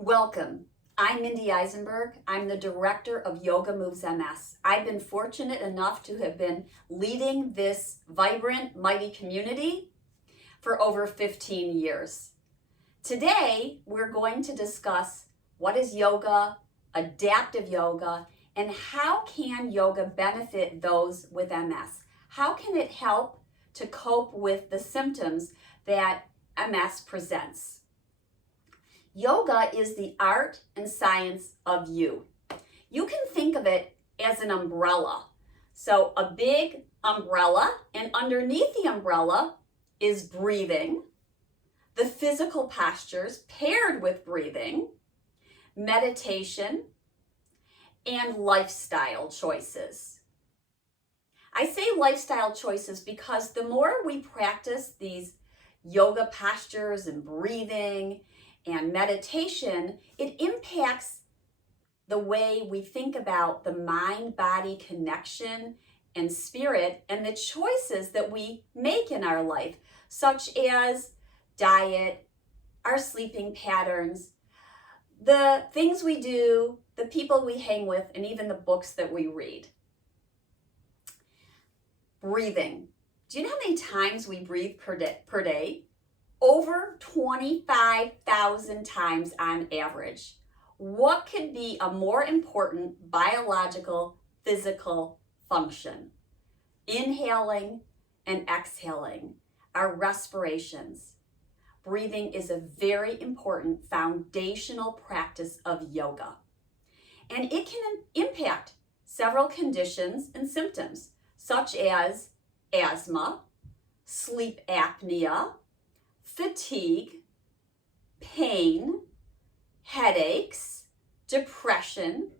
Welcome. I'm Mindy Eisenberg. I'm the director of Yoga Moves MS. I've been fortunate enough to have been leading this vibrant, mighty community for over 15 years. Today, we're going to discuss what is yoga, adaptive yoga, and how can yoga benefit those with MS? How can it help to cope with the symptoms that MS presents? Yoga is the art and science of you. You can think of it as an umbrella. So a big umbrella, and underneath the umbrella is breathing, the physical postures paired with breathing, meditation, and lifestyle choices. I say lifestyle choices because the more we practice these yoga postures and breathing and meditation, it impacts the way we think about the mind-body connection and spirit and the choices that we make in our life, such as diet, our sleeping patterns, the things we do, the people we hang with, and even the books that we read. Breathing. Do you know how many times we breathe per day? Over 25,000 times on average. What could be a more important biological, physical function? Inhaling and exhaling, our respirations. Breathing is a very important foundational practice of yoga. And it can impact several conditions and symptoms, such as asthma, sleep apnea, fatigue, pain, headaches, depression,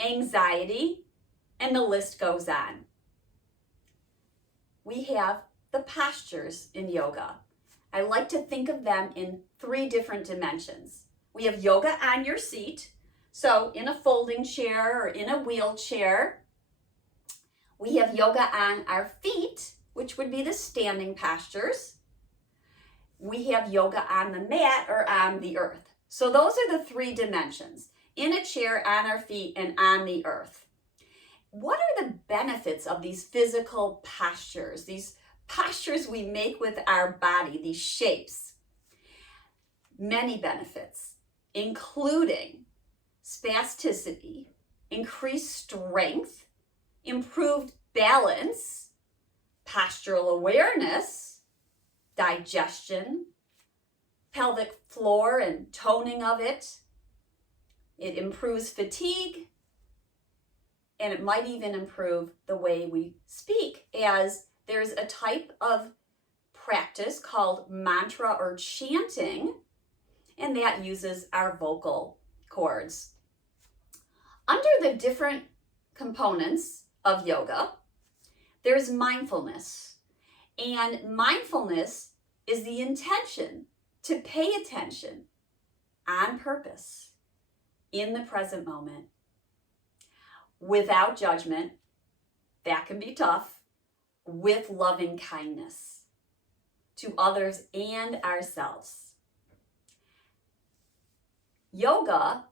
anxiety, and the list goes on. We have the postures in yoga. I like to think of them in 3 different dimensions. We have yoga on your seat, so in a folding chair or in a wheelchair. We have yoga on our feet, which would be the standing postures. We have yoga on the mat or on the earth. So those are the 3 dimensions: in a chair, on our feet, and on the earth. What are the benefits of these physical postures, these postures we make with our body, these shapes? Many benefits, including spasticity, increased strength, improved balance, postural awareness, digestion, pelvic floor and toning of it. It improves fatigue, and it might even improve the way we speak, as there's a type of practice called mantra or chanting, and that uses our vocal cords. Under the different components of yoga, there's mindfulness. And mindfulness is the intention to pay attention on purpose in the present moment without judgment. That can be tough, with loving kindness to others and ourselves. Yoga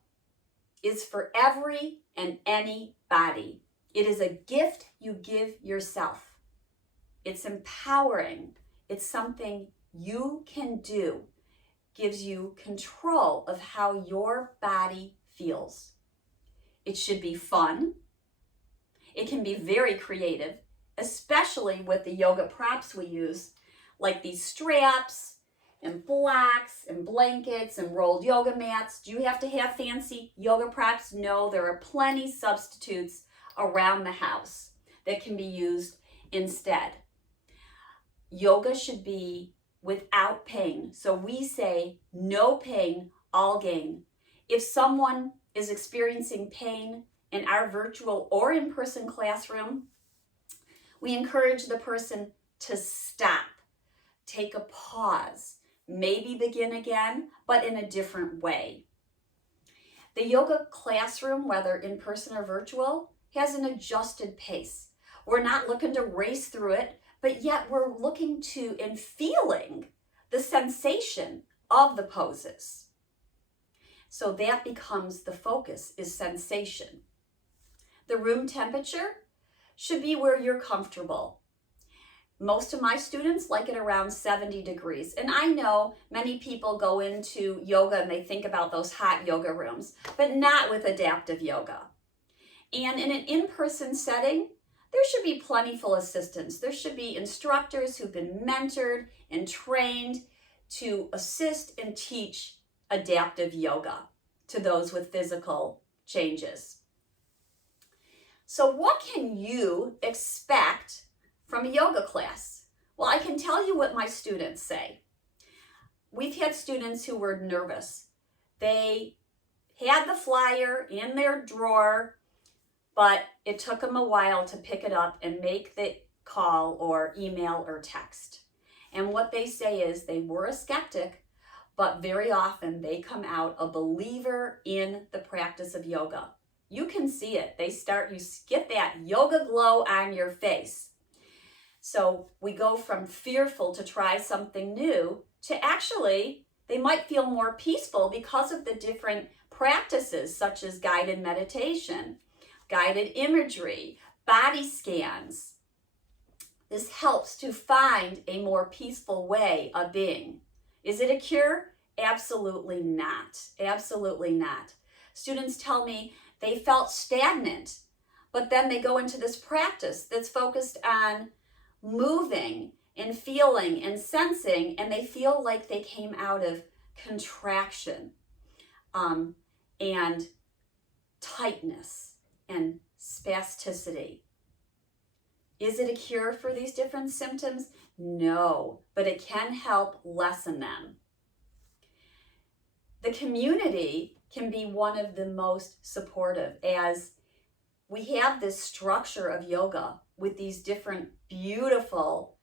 is for every and any body. It is a gift you give yourself. It's empowering. It's something you can do. Gives you control of how your body feels. It should be fun. It can be very creative, especially with the yoga props we use, like these straps and blocks and blankets and rolled yoga mats. Do you have to have fancy yoga props? No, there are plenty substitutes around the house that can be used instead. Yoga should be without pain. So we say no pain, all gain. If someone is experiencing pain in our virtual or in-person classroom, we encourage the person to stop, take a pause, maybe begin again, but in a different way. The yoga classroom, whether in person or virtual, has an adjusted pace. We're not looking to race through it, but yet we're looking to and feeling the sensation of the poses. So that becomes the focus, is sensation. The room temperature should be where you're comfortable. Most of my students like it around 70 degrees. And I know many people go into yoga and they think about those hot yoga rooms, but not with adaptive yoga. And in an in-person setting, there should be plentiful assistance. There should be instructors who've been mentored and trained to assist and teach adaptive yoga to those with physical changes. So what can you expect from a yoga class? Well, I can tell you what my students say. We've had students who were nervous. They had the flyer in their drawer, but it took them a while to pick it up and make the call or email or text. And what they say is they were a skeptic, but very often they come out a believer in the practice of yoga. You can see it. You get that yoga glow on your face. So we go from fearful to try something new to actually, they might feel more peaceful because of the different practices such as guided meditation, guided imagery, body scans. This helps to find a more peaceful way of being. Is it a cure? Absolutely not. Absolutely not. Students tell me they felt stagnant, but then they go into this practice that's focused on moving and feeling and sensing, and they feel like they came out of contraction and tightness and spasticity. Is it a cure for these different symptoms? No, but it can help lessen them. The community can be one of the most supportive, as we have this structure of yoga with these different beautiful,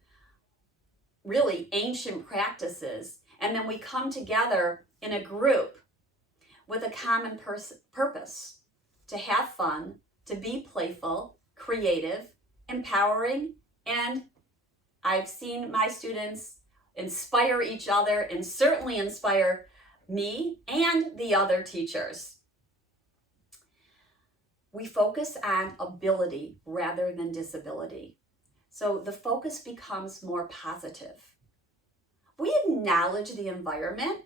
really ancient practices, and then we come together in a group with a common purpose, to have fun, to be playful, creative, empowering, and I've seen my students inspire each other and certainly inspire me and the other teachers. We focus on ability rather than disability. So the focus becomes more positive. We acknowledge the environment,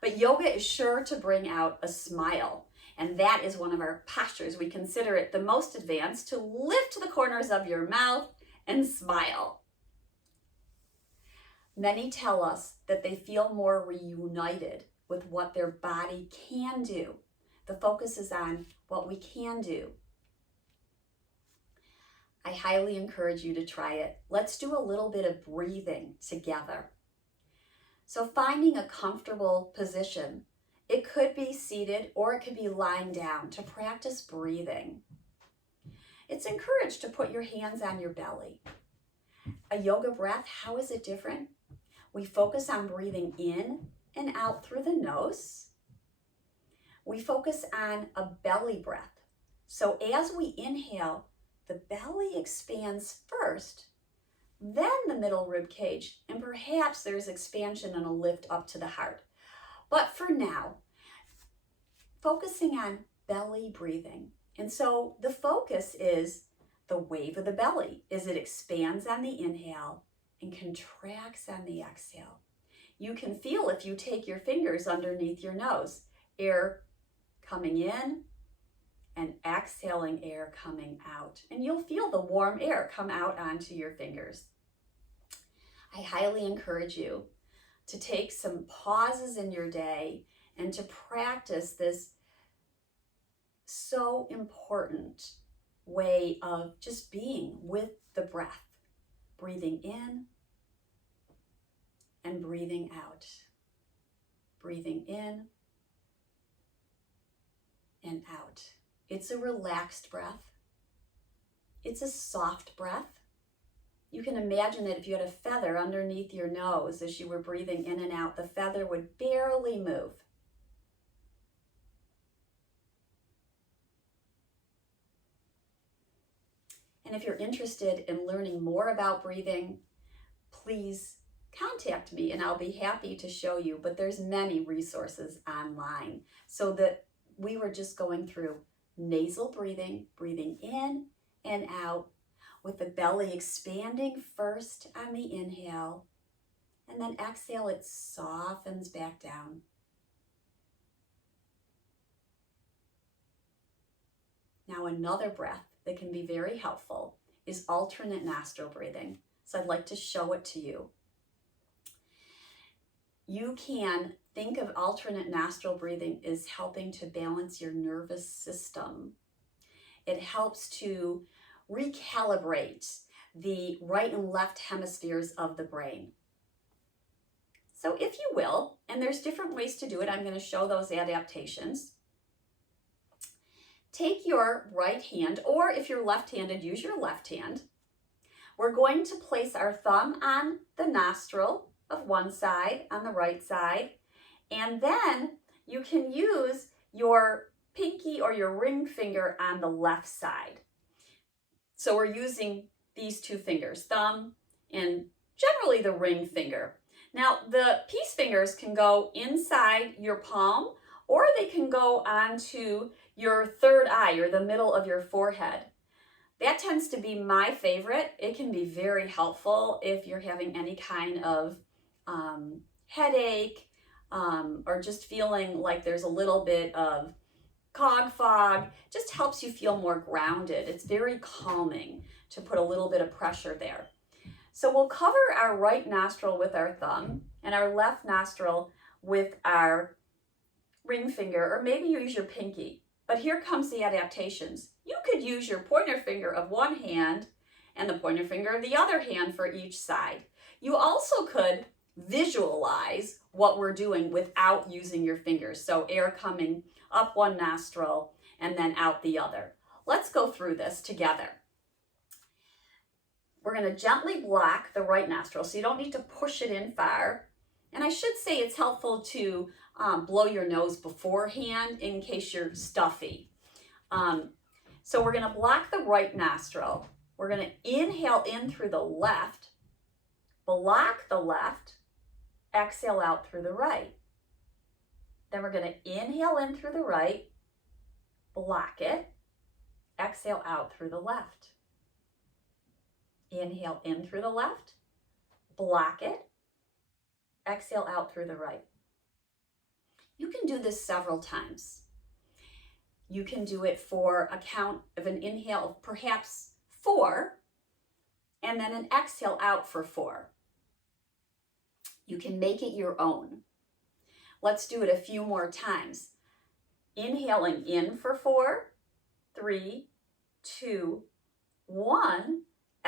but yoga is sure to bring out a smile. And that is one of our postures. We consider it the most advanced, to lift the corners of your mouth and smile. Many tell us that they feel more reunited with what their body can do. The focus is on what we can do. I highly encourage you to try it. Let's do a little bit of breathing together. So finding a comfortable position. It could be seated or it could be lying down to practice breathing. It's encouraged to put your hands on your belly. A yoga breath, how is it different? We focus on breathing in and out through the nose. We focus on a belly breath. So as we inhale, the belly expands first, then the middle rib cage, and perhaps there's expansion and a lift up to the heart. But for now, focusing on belly breathing. And so the focus is the wave of the belly, as it expands on the inhale and contracts on the exhale. You can feel, if you take your fingers underneath your nose, air coming in and exhaling air coming out. And you'll feel the warm air come out onto your fingers. I highly encourage you to take some pauses in your day and to practice this so important way of just being with the breath, breathing in and breathing out, breathing in and out. It's a relaxed breath. It's a soft breath. You can imagine that if you had a feather underneath your nose as you were breathing in and out, the feather would barely move. And if you're interested in learning more about breathing, please contact me and I'll be happy to show you. But there's many resources online. So that we were just going through nasal breathing, breathing in and out with the belly expanding first on the inhale, and then exhale, it softens back down. Now another breath that can be very helpful is alternate nostril breathing. So I'd like to show it to you. You can think of alternate nostril breathing as helping to balance your nervous system. It helps to recalibrate the right and left hemispheres of the brain. So if you will, and there's different ways to do it, I'm going to show those adaptations. Take your right hand, or if you're left-handed, use your left hand. We're going to place our thumb on the nostril of one side, on the right side, and then you can use your pinky or your ring finger on the left side. So we're using these two fingers, thumb and generally the ring finger. Now the peace fingers can go inside your palm, or they can go onto your third eye or the middle of your forehead. That tends to be my favorite. It can be very helpful if you're having any kind of headache or just feeling like there's a little bit of cog fog. Just helps you feel more grounded. It's very calming to put a little bit of pressure there. So we'll cover our right nostril with our thumb and our left nostril with our ring finger, or maybe you use your pinky. But here comes the adaptations. You could use your pointer finger of one hand and the pointer finger of the other hand for each side. You also could visualize what we're doing without using your fingers. So air coming up one nostril and then out the other. Let's go through this together. We're going to gently block the right nostril, so you don't need to push it in far. And I should say it's helpful to blow your nose beforehand in case you're stuffy. So we're going to block the right nostril. We're going to inhale in through the left, block the left, exhale out through the right. Then we're going to inhale in through the right, block it, exhale out through the left. Inhale in through the left, block it, exhale out through the right. You can do this several times. You can do it for a count of an inhale of perhaps 4, and then an exhale out for 4. You can make it your own. Let's do it a few more times. Inhaling in for 4, 3, 2, 1.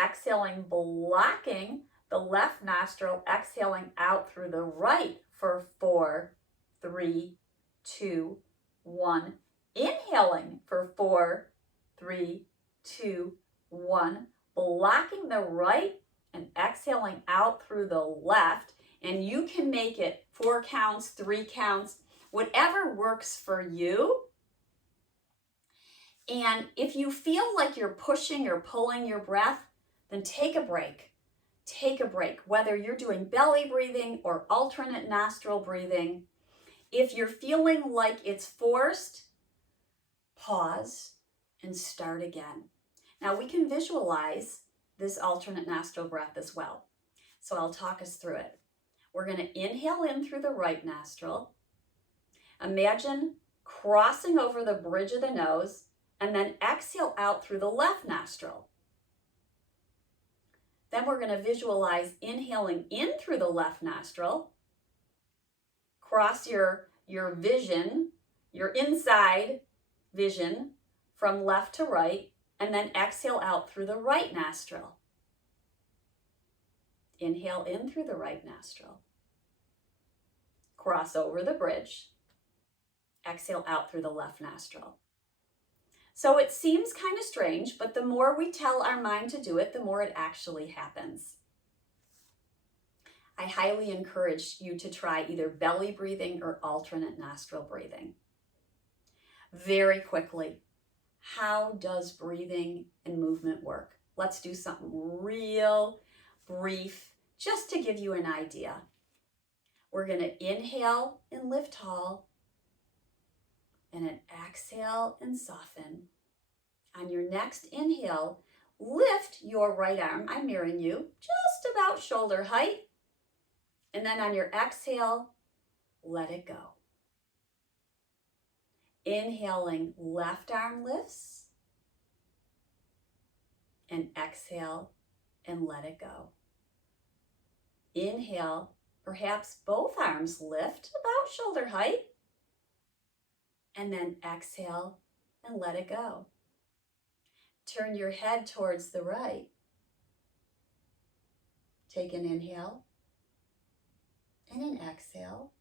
Exhaling, blocking the left nostril, exhaling out through the right for 4, 3, 2, 1. Inhaling for 4, 3, 2, 1. Blocking the right and exhaling out through the left. And you can make it 4 counts, 3 counts, whatever works for you. And if you feel like you're pushing or pulling your breath, then take a break. Take a break, whether you're doing belly breathing or alternate nostril breathing. If you're feeling like it's forced, pause and start again. Now we can visualize this alternate nostril breath as well. So I'll talk us through it. We're going to inhale in through the right nostril. Imagine crossing over the bridge of the nose, and then exhale out through the left nostril. Then we're going to visualize inhaling in through the left nostril. Cross your vision, your inside vision from left to right, and then exhale out through the right nostril. Inhale in through the right nostril. Cross over the bridge. Exhale out through the left nostril. So it seems kind of strange, but the more we tell our mind to do it, the more it actually happens. I highly encourage you to try either belly breathing or alternate nostril breathing. Very quickly, how does breathing and movement work? Let's do something real brief, Just to give you an idea, we're going to inhale and lift tall, and then exhale and soften. On your next inhale, lift your right arm, I'm mirroring you, just about shoulder height. And then on your exhale, let it go. Inhaling, left arm lifts. And exhale and let it go. Inhale, perhaps both arms lift about shoulder height. And then exhale and let it go. Turn your head towards the right. Take an inhale and an exhale.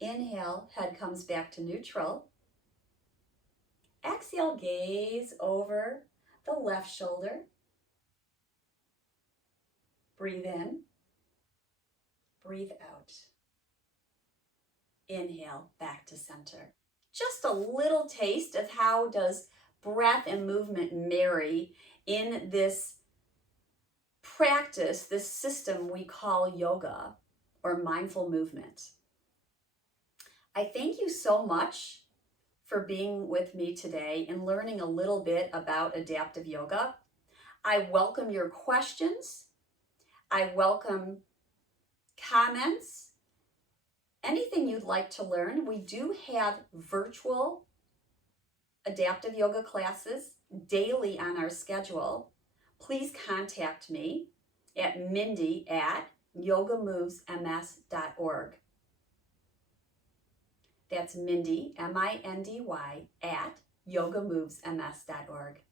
Inhale, head comes back to neutral. Exhale, gaze over the left shoulder. Breathe in, breathe out. Inhale, back to center. Just a little taste of how does breath and movement marry in this practice, this system we call yoga or mindful movement. I thank you so much for being with me today and learning a little bit about adaptive yoga. I welcome your questions. I welcome comments. Anything you'd like to learn. We do have virtual adaptive yoga classes daily on our schedule. Please contact me at mindy@yogamovesms.org. That's Mindy, M-I-N-D-Y, @yogamovesms.org.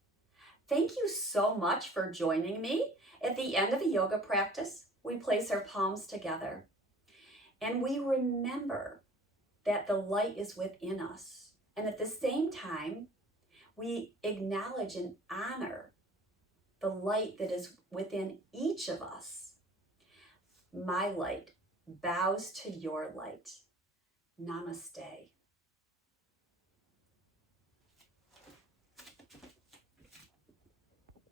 Thank you so much for joining me. At the end of a yoga practice, we place our palms together and we remember that the light is within us. And at the same time, we acknowledge and honor the light that is within each of us. My light bows to your light. Namaste.